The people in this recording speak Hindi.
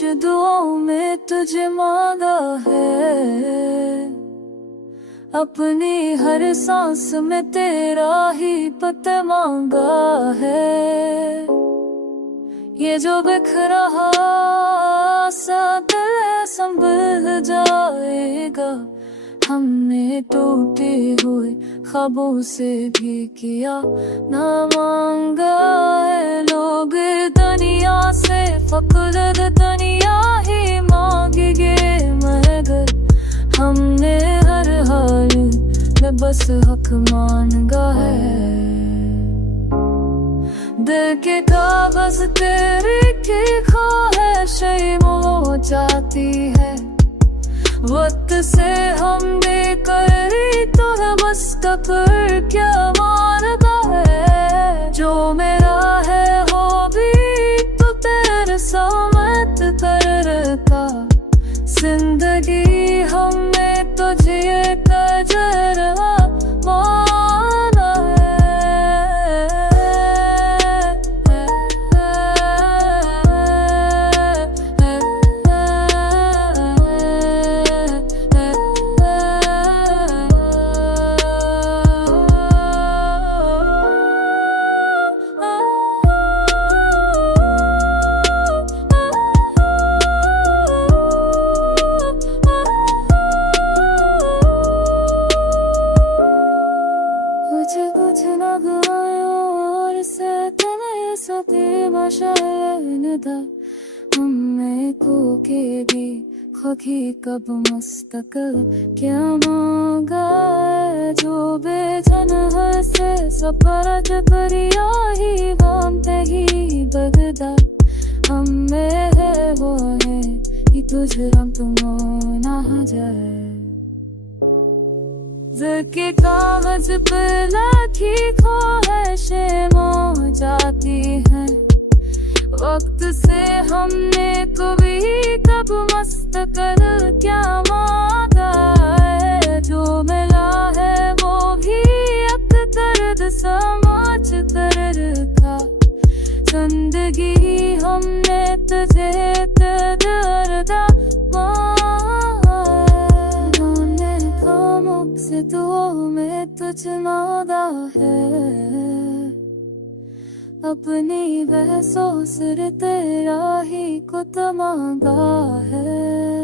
दुआओं में तुझे मांगा है, अपनी हर सांस में तेरा ही पता मांगा है। ये जो बिखरा सा दिल संभल जाएगा, हमने टूटे हुए ख्वाबों से भी किया ना मांगा है। लोग दुनिया से फक्र दुनिया ही मांगेंगे, मगर हमने हर हाल में बस हक मांगा है। दिल के कागज तेरी की ख्वाहिशें हो जाती है, वक्त से हम बेकरी तो बस कर क्या मारता है। जो मेरा है वो भी तो तेरे सामत करता, जिंदगी हमें तुझे कजरवा माना हमने को के भी खी कब मस्तकल क्या मांगा है। जो बेजन हसे सफरत करिया ही वामते ही बगदा, हमें है वो है कि तुझ रंग तुम ना जाए। दिल के कागज पे लिखी ख्वाहिशें हो जाती हैं, वक्त से हमने कभी कब मस्त कर क्या मांगा है। जो मिला है वो भी अब दर्द समझ कर रखा, जिंदगी हमने तुझे दर्द मांगा है। खामोश से दुआओं में तुझ मांगा है, अपनी बहसों सिर तेरा ही कुछ मांगा है।